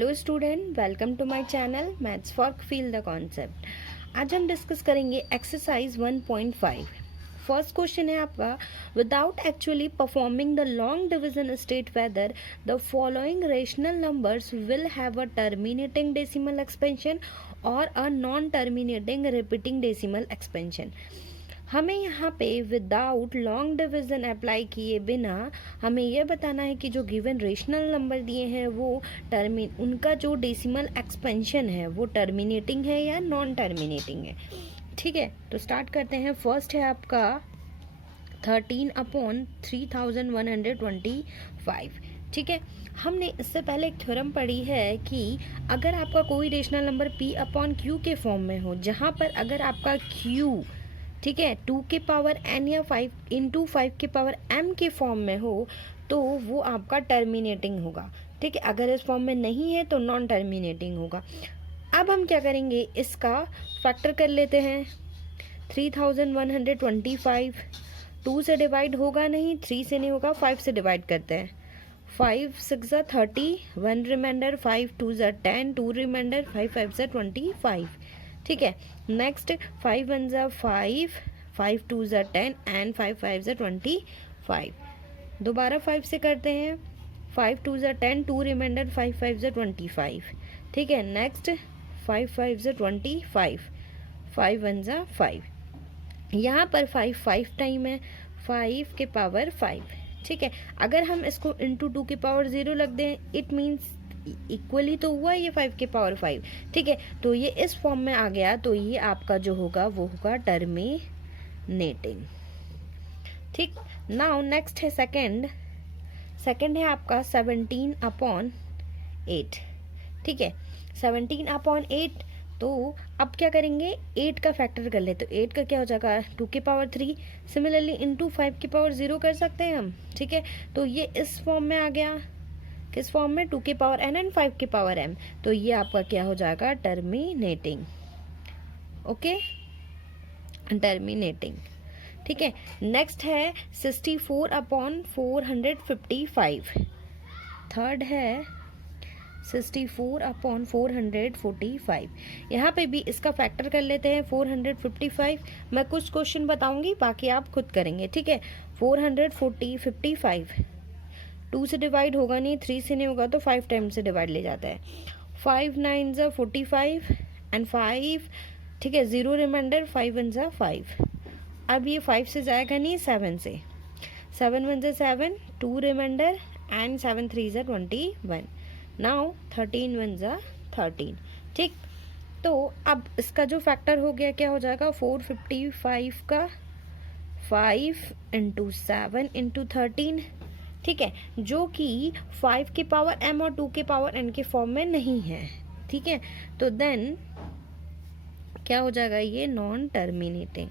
Hello student, welcome to my channel maths for feel the concept. आज हम discuss करेंगे exercise 1.5। First question है आपका, without actually performing the long division state whether the following rational numbers will have a terminating decimal expansion और a non terminating repeating decimal expansion. हमें यहाँ पे without long division apply किए बिना हमें यह बताना है कि जो गिवन रेशनल नंबर दिए हैं वो उनका जो डेसिमल एक्सपेंशन है वो टर्मिनेटिंग है या नॉन टर्मिनेटिंग है। ठीक है, तो स्टार्ट करते हैं। फर्स्ट है आपका 13/3125। ठीक है, हमने इससे पहले एक थ्योरम पढ़ी है कि अगर आपका कोई रेशनल नंबर P/Q के फॉर्म में हो, जहाँ पर अगर आपका Q ठीक है 2 के पावर n या 5 इंटू 5 के पावर m के फॉर्म में हो तो वो आपका टर्मिनेटिंग होगा। ठीक है, अगर इस फॉर्म में नहीं है तो नॉन टर्मिनेटिंग होगा। अब हम क्या करेंगे, इसका फैक्टर कर लेते हैं। 3125 2 से डिवाइड होगा नहीं, 3 से नहीं होगा, 5 से डिवाइड करते हैं। 5 6 30, 1 रिमाइंडर, 5 2 10, 2 रिमाइंडर, 5 5 25। ठीक है, नेक्स्ट 5 1 5, 5 2 10 एंड 5 5 25। दोबारा 5 से करते हैं। 5 2 10, 2 रिमाइंडर, 5 5 25। ठीक है, नेक्स्ट 5 5 25, 5 1 5। यहाँ पर 5 5 टाइम है, 5 के पावर 5। ठीक है, अगर हम इसको इंटू 2 के पावर 0 लग दें, इट मीन्स इक्वली तो हुआ ये 5 के पावर 5। ठीक है, तो ये इस फॉर्म में आ गया, तो ये आपका जो होगा वो होगा टर्मिनेटिंग। ठीक, नाउ नेक्स्ट है सेकंड है आपका 17/8। ठीक है, 17/8। तो अब क्या करेंगे, 8 का फैक्टर कर ले, तो 8 का क्या हो जाएगा 2 के पावर 3। सिमिलरली इंटू 5 के पावर 0 कर सकते हैं हम। ठीक है, तो ये इस फॉर्म में आ गया, किस फॉर्म में 2 के पावर n एंड 5 के पावर m। तो ये आपका क्या हो जाएगा टर्मिनेटिंग। Okay, terminating. ठीक है, नेक्स्ट है 64/455। थर्ड है 64/445। यहाँ पे भी इसका फैक्टर कर लेते हैं 455। मैं कुछ क्वेश्चन बताऊंगी, बाकी आप खुद करेंगे। ठीक है, 455 2 से डिवाइड होगा नहीं, 3 से नहीं होगा, तो 5 टाइम से डिवाइड ले जाता है। 5 9 45 एंड 5। ठीक है, 0 रिमाइंडर, 5 1 5। अब ये 5 से जाएगा नहीं, 7 से। 7 1 7, 2 रिमाइंडर एंड 7 3 21। नाउ 13 1 13। ठीक, तो अब इसका जो फैक्टर हो गया क्या हो जाएगा 455 का 5 इंटू 7 इंटू 13। ठीक है, जो कि 5 के पावर m और 2 के पावर n के फॉर्म में नहीं है। ठीक है, तो देन क्या हो जाएगा, ये नॉन टर्मिनेटिंग।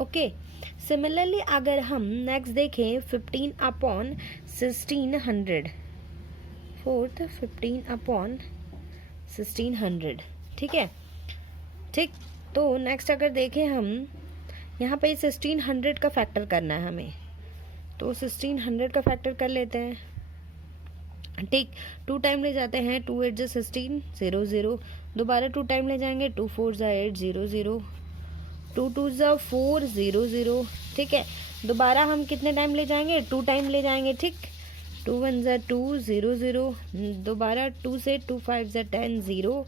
ओके, सिमिलरली अगर हम नेक्स्ट देखें 15/1600। फोर्थ 15/1600। ठीक है, ठीक, तो नेक्स्ट अगर देखें हम यहाँ पे 1600 का फैक्टर करना है हमें, तो 1600 का फैक्टर कर लेते हैं। ठीक, 2 टाइम ले जाते हैं, 2 8 16 0 0। दोबारा 2 टाइम ले जाएंगे, 2 4 8 0 0, 2 2 4 0 0। ठीक है, दोबारा हम कितने टाइम ले जाएंगे, 2 टाइम ले जाएंगे। ठीक, 2 1 2 0 0। दोबारा 2 से 2 5 10 0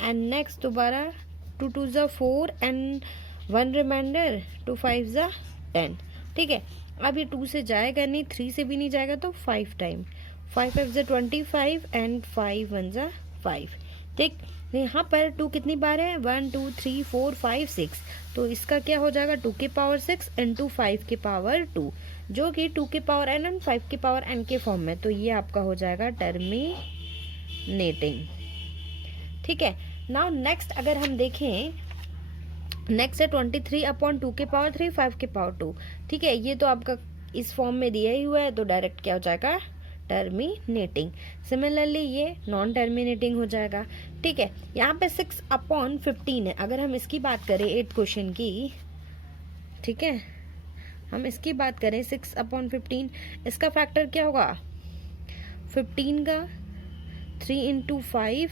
एंड नेक्स्ट दोबारा 2 2 4 एंड 1 रिमाइंडर, 2 5 10। ठीक है, अब ये 2 से जाएगा नहीं, 3 से भी नहीं जाएगा, तो 5 टाइम, 5 5 25 एंड 5 1 5। ठीक, यहाँ पर 2 कितनी बार है, 1 2 3 4 5 6। तो इसका क्या हो जाएगा 2 के पावर 6 इंटू 5 के पावर 2, जो कि 2 के पावर n एंड 5 के पावर n के फॉर्म में। तो ये आपका हो जाएगा टर्मिनेटिंग। ठीक है, नाउ नेक्स्ट अगर हम देखें, नेक्स्ट है 23/2 के पावर 3 5 के पावर 2। ठीक है, ये तो आपका इस फॉर्म में दिया ही हुआ है, तो डायरेक्ट क्या हो जाएगा टर्मिनेटिंग। सिमिलरली ये नॉन टर्मिनेटिंग हो जाएगा। ठीक है, यहाँ पे 6/15 है। अगर हम इसकी बात करें 8 क्वेश्चन की, ठीक है, हम इसकी बात करें 6/15, इसका फैक्टर क्या होगा 15 का 3 इंटू 5,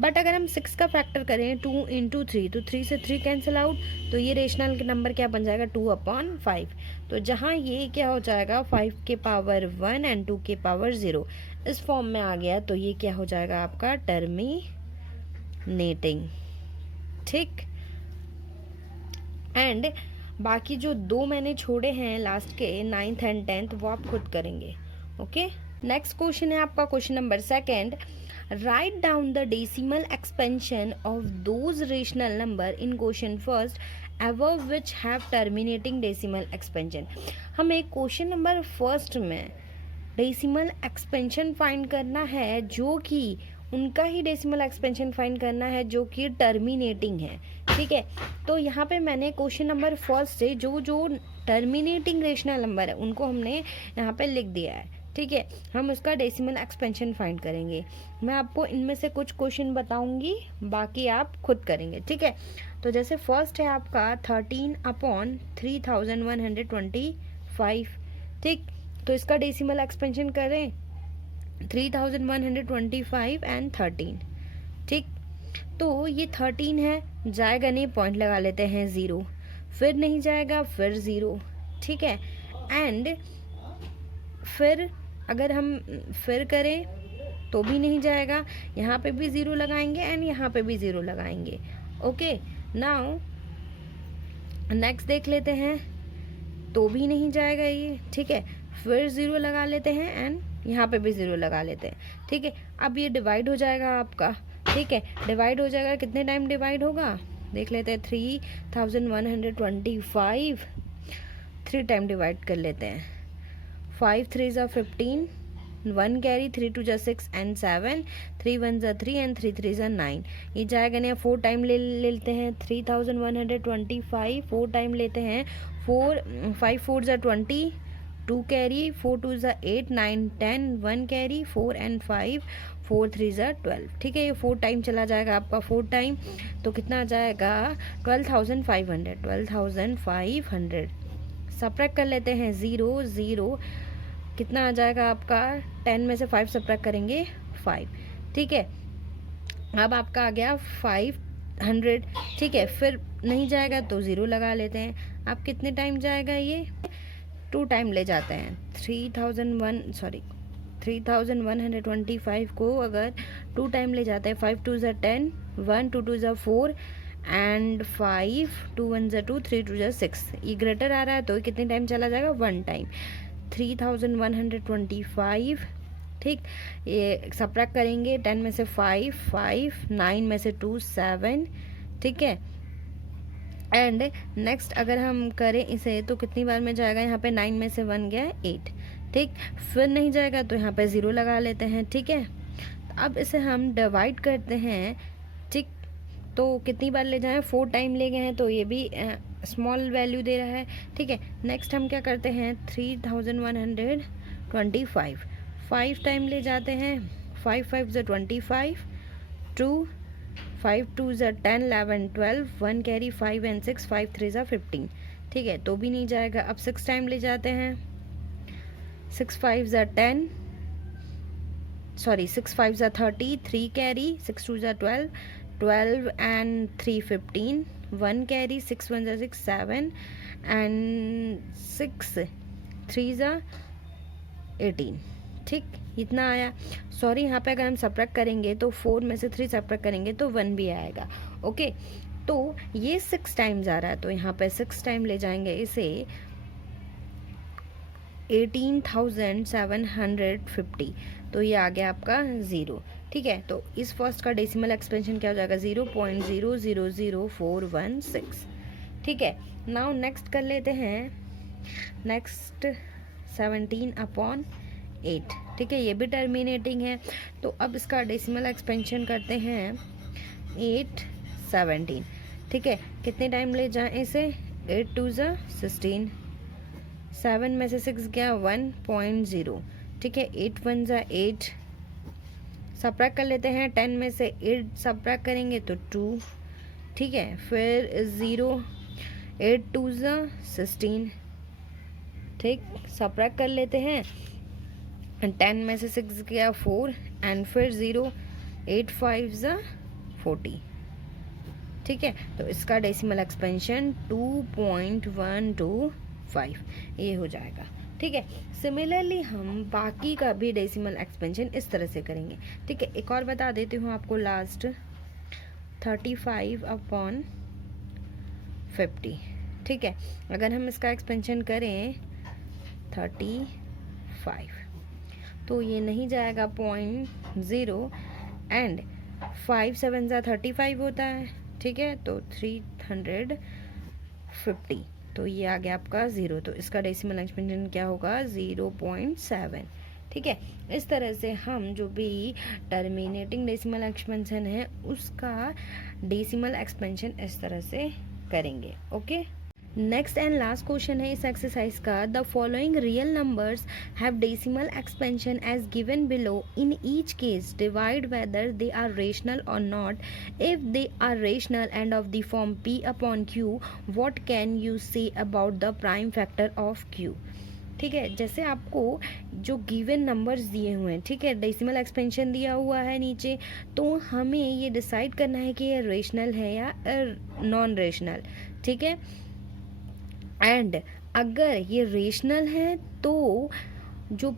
बट अगर हम 6 का फैक्टर करें 2 इंटू 3, तो 3 से 3 कैंसिल आउट, तो ये रेशनल नंबर क्या बन जाएगा 2/5। तो जहाँ ये क्या हो जाएगा 5 के पावर 1 एंड 2 के पावर 0 इस फॉर्म में आ गया, तो ये क्या हो जाएगा आपका टर्मिनेटिंग। ठीक, एंड बाकी जो दो मैंने छोड़े हैं लास्ट के 9th एंड 10th वो आप खुद करेंगे। ओके, नेक्स्ट क्वेश्चन है आपका question number 2। Write down the decimal expansion of those rational number in question first above which have terminating decimal expansion। हमें क्वेश्चन नंबर फर्स्ट में डेसिमल एक्सपेंशन फाइंड करना है, जो कि उनका ही डेसिमल एक्सपेंशन फाइंड करना है जो कि टर्मिनेटिंग है। ठीक है, तो यहाँ पे मैंने क्वेश्चन नंबर फर्स्ट से जो जो टर्मिनेटिंग रेशनल नंबर है उनको हमने यहाँ पे लिख दिया है। ठीक है, हम उसका डेसिमल एक्सपेंशन फाइंड करेंगे। मैं आपको इनमें से कुछ क्वेश्चन बताऊंगी, बाकी आप खुद करेंगे। ठीक है, तो जैसे फर्स्ट है आपका 13/3125। ठीक, तो इसका डेसिमल एक्सपेंशन करें 3125 एंड 13। ठीक, तो ये 13 है, जाएगा नहीं, पॉइंट लगा लेते हैं 0, फिर नहीं जाएगा, फिर 0। ठीक है, एंड फिर अगर हम फिर करें तो भी नहीं जाएगा, यहाँ पे भी 0 लगाएंगे एंड यहाँ पे भी 0 लगाएंगे। ओके, नाउ नेक्स्ट देख लेते हैं, तो भी नहीं जाएगा ये। ठीक है, फिर 0 लगा लेते हैं एंड यहाँ पे भी 0 लगा लेते हैं। ठीक है, अब ये डिवाइड हो जाएगा आपका। ठीक है, डिवाइड हो जाएगा, कितने टाइम डिवाइड होगा देख लेते हैं। 3125 3 टाइम डिवाइड कर लेते हैं। 5 3 ज़ा 15, 1 कैरी, 3 2 ज़ा 6 एंड 7, 3 1 ज़ा 3 एंड 3 3 ज़ा 9। ये जाएगा नहीं, 4 टाइम ले लेते हैं। 3125 4 टाइम लेते हैं। 5 4 ज़ा 20, 2 कैरी, 4 2 ज़ा 8 9 10, 1 कैरी, 4 एंड 5, 4 3 ज़ा 12। ठीक है, ये 4 टाइम चला जाएगा आपका 4 टाइम, तो कितना आ जाएगा 12,500। सब्ट्रैक्ट कर लेते हैं 0 0, कितना आ जाएगा आपका 10 में से 5 सब्ट्रैक्ट करेंगे 5। ठीक है, अब आपका आ गया 500। ठीक है, फिर नहीं जाएगा तो 0 लगा लेते हैं। अब कितने टाइम जाएगा ये 2 टाइम ले जाते हैं। 3125 को अगर 2 टाइम ले जाते हैं, 5 2 ज़ा 10, 1 2 2 ज़ा 4 एंड 5 2 1 ज़ा 2, 3 2 ज़ा 6। ये ग्रेटर आ रहा है तो कितने टाइम चला जाएगा 1 टाइम। 3125। ठीक, ये सब्ट्रैक्ट करेंगे 10 में से 5 5, 9 में से 2 7। ठीक है, एंड नेक्स्ट अगर हम करें इसे तो कितनी बार में जाएगा, यहाँ पे 9 में से 1 गया 8। ठीक, फिर नहीं जाएगा तो यहाँ पे 0 लगा लेते हैं। ठीक है, अब इसे हम डिवाइड करते हैं। ठीक, तो कितनी बार ले जाएं, 4 टाइम ले गए हैं, तो ये भी स्मॉल वैल्यू दे रहा है। ठीक है, नेक्स्ट हम क्या करते हैं 3125 5 टाइम ले जाते हैं। 5 5 ज़ा 25, 2 5 2 ज़ा 10 11 12, 1 कैरी, 5 एंड 6, 5 3 ज़ा 15। ठीक है, तो भी नहीं जाएगा। अब 6 टाइम ले जाते हैं। 6 5 ज़ा 10, सॉरी 6 5 ज़ा 30, 3 कैरी, 6 2 ज़ा 12, 12 एंड 3 15, 1 कैरी, 6 1 ज़ा 6 7 एंड 6 3 ज़ा 18। ठीक, इतना आया। सॉरी, यहाँ पे अगर हम सब्ट्रैक्ट करेंगे तो 4 में से 3 सब्ट्रैक्ट करेंगे तो 1 भी आएगा। ओके, तो ये 6 टाइम्स आ रहा है, तो यहाँ पे 6 टाइम ले जाएंगे इसे 18,750, तो ये आ गया आपका 0। ठीक है, तो इस फर्स्ट का डेसिमल एक्सपेंशन क्या हो जाएगा 0.000416। ठीक है, नाउ नेक्स्ट कर लेते हैं। नेक्स्ट 17/8। ठीक है, ये भी टर्मिनेटिंग है, तो अब इसका डेसिमल एक्सपेंशन करते हैं 8 17। ठीक है, कितने टाइम ले जाएं इसे, 8 2 ज़ा 16, 7 में से 6 गया 1.0। ठीक है, 8 1 ज़ा 8, सब्ट्रैक्ट कर लेते हैं। 10 में से 8 सब्ट्रैक्ट करेंगे तो 2। ठीक है, फिर 0, 8 2 ज़ा 16। ठीक, सब्ट्रैक्ट कर लेते हैं। 10 में से 6 गया 4 एंड फिर 0, 8 5 ज़ा 40। ठीक है, तो इसका डेसिमल एक्सपेंशन 2.125 ये हो जाएगा। ठीक है, सिमिलरली हम बाकी का भी डेसिमल एक्सपेंशन इस तरह से करेंगे। ठीक है, एक और बता देती हूँ आपको लास्ट, 35/50। ठीक है, अगर हम इसका एक्सपेंशन करें 35 तो ये नहीं जाएगा 0.0 एंड 5 7 ज़ा 35 होता है। ठीक है, तो 350, तो ये आ गया आपका 0, तो इसका डेसिमल एक्सपेंशन क्या होगा 0.7। ठीक है, इस तरह से हम जो भी टर्मिनेटिंग डेसिमल एक्सपेंशन है उसका डेसिमल एक्सपेंशन इस तरह से करेंगे। Okay, next and last question है इस एक्सरसाइज का, the following real numbers have decimal expansion as given below, in each case divide whether they are rational और not, if they are rational and of the form p upon q, what can you say about the prime factor of q। ठीक है, जैसे आपको जो given numbers दिए हुए हैं, ठीक है, डेसिमल एक्सपेंशन दिया हुआ है नीचे, तो हमें ये डिसाइड करना है कि ये रेशनल है या नॉन रेशनल। ठीक है, एंड अगर ये रेशनल है तो जो,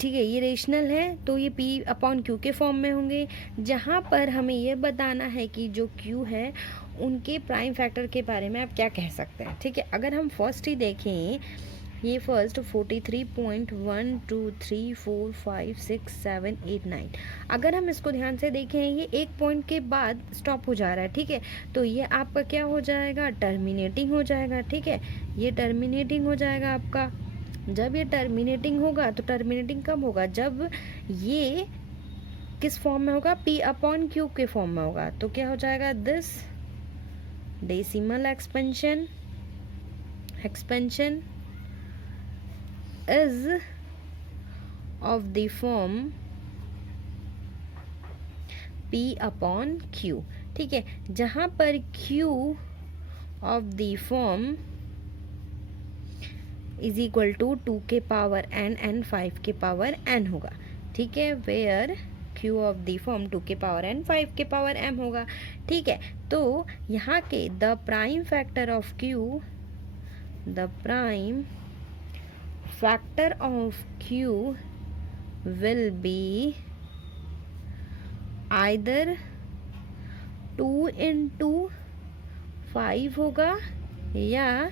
ठीक है, ये रेशनल है तो ये p अपॉन q के फॉर्म में होंगे, जहाँ पर हमें ये बताना है कि जो q है उनके प्राइम फैक्टर के बारे में आप क्या कह सकते हैं। ठीक है, अगर हम फर्स्ट ही देखें, ये फर्स्ट 43.123456789, अगर हम इसको ध्यान से देखें ये एक पॉइंट के बाद स्टॉप हो जा रहा है। ठीक है, तो ये आपका क्या हो जाएगा, टर्मिनेटिंग हो जाएगा। ठीक है, ये टर्मिनेटिंग हो जाएगा आपका। जब ये टर्मिनेटिंग होगा तो टर्मिनेटिंग कब होगा, जब ये किस फॉर्म में होगा, p अपॉन q के फॉर्म में होगा। तो क्या हो जाएगा, this decimal expansion is of the form p upon q। ठीक है, जहां पर q of the form is equal to 2 के पावर n and 5 के पावर n होगा। ठीक है, where q of the form 2 के पावर n 5 के पावर m होगा। ठीक है, तो यहाँ के the prime factor of q, the prime factor of q will be either 2 into 5 होगा या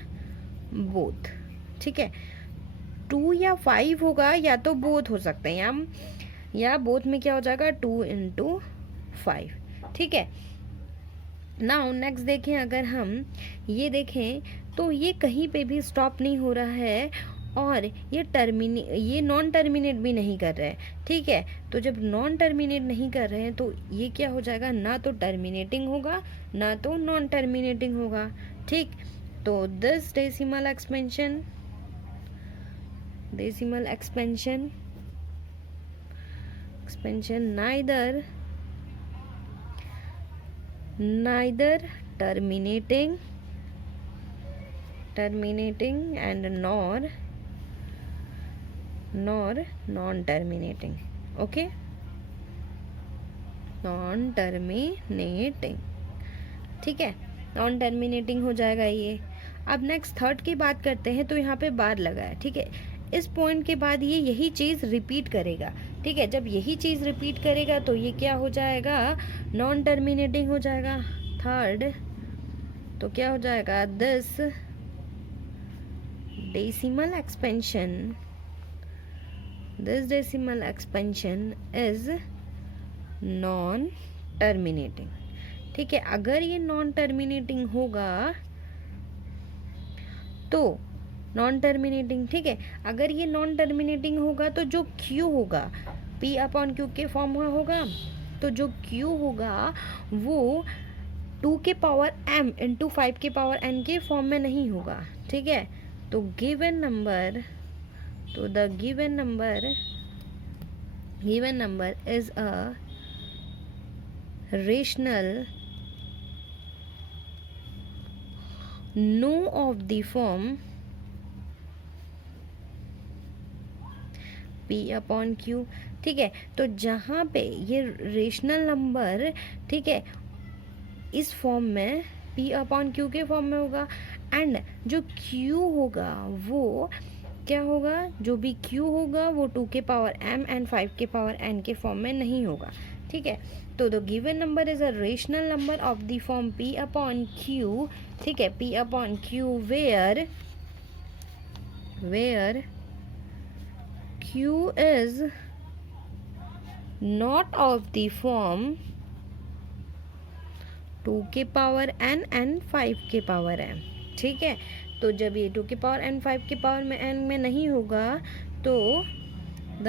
बोथ। ठीक है, 2 या 5 होगा या तो बोथ हो सकते हैं, या बोथ में क्या हो जाएगा 2 into 5। ठीक है, नाउ नेक्स्ट देखें, अगर हम ये देखें तो ये कहीं पे भी स्टॉप नहीं हो रहा है और ये नॉन टर्मिनेट भी नहीं कर रहे हैं। ठीक है, तो जब नॉन टर्मिनेट नहीं कर रहे हैं तो ये क्या हो जाएगा, ना तो टर्मिनेटिंग होगा ना तो नॉन टर्मिनेटिंग होगा। ठीक, तो this decimal expansion neither terminating and nor non-terminating। Okay, non terminating. ठीक है, नॉन टर्मिनेटिंग हो जाएगा ये। अब नेक्स्ट थर्ड की बात करते हैं, तो यहाँ पे बार लगा है। ठीक है, इस पॉइंट के बाद ये यही चीज़ रिपीट करेगा। ठीक है, जब यही चीज़ रिपीट करेगा तो ये क्या हो जाएगा, नॉन टर्मिनेटिंग हो जाएगा। थर्ड, तो क्या हो जाएगा, this decimal expansion is non terminating. ठीक है, अगर ये नॉन टर्मिनेटिंग होगा तो नॉन टर्मिनेटिंग। ठीक है, अगर ये नॉन टर्मिनेटिंग होगा तो जो Q होगा P अपॉन Q के फॉर्म में होगा, तो जो Q होगा वो 2 के पावर m इंटू 5 के पावर n के फॉर्म में नहीं होगा। ठीक है, तो given number is a rational no of the form P upon Q, ठीक है। तो जहाँ पे ये रेशनल नंबर, ठीक है, इस फॉर्म में पी अपॉन क्यू के फॉर्म में होगा, एंड जो क्यू होगा वो क्या होगा, जो भी क्यू होगा वो 2 के पावर m एंड 5 के पावर n के फॉर्म में नहीं होगा, ठीक है। तो the given number is a rational number of the form p upon Q, ठीक है, p upon Q where q is not of the form 2 के पावर n एंड 5 के पावर m, ठीक है। तो जब ये 2 के पावर n 5 के पावर में n में नहीं होगा तो the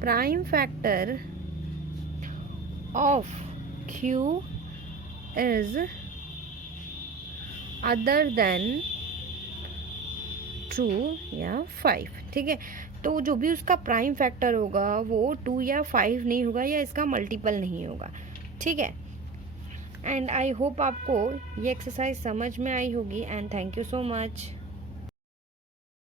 prime factor of q is other than 2 या 5, ठीक है। तो जो भी उसका प्राइम फैक्टर होगा वो 2 या 5 नहीं होगा या इसका मल्टीपल नहीं होगा, ठीक है। एंड आई होप आपको ये एक्सरसाइज समझ में आई होगी, and thank you so much.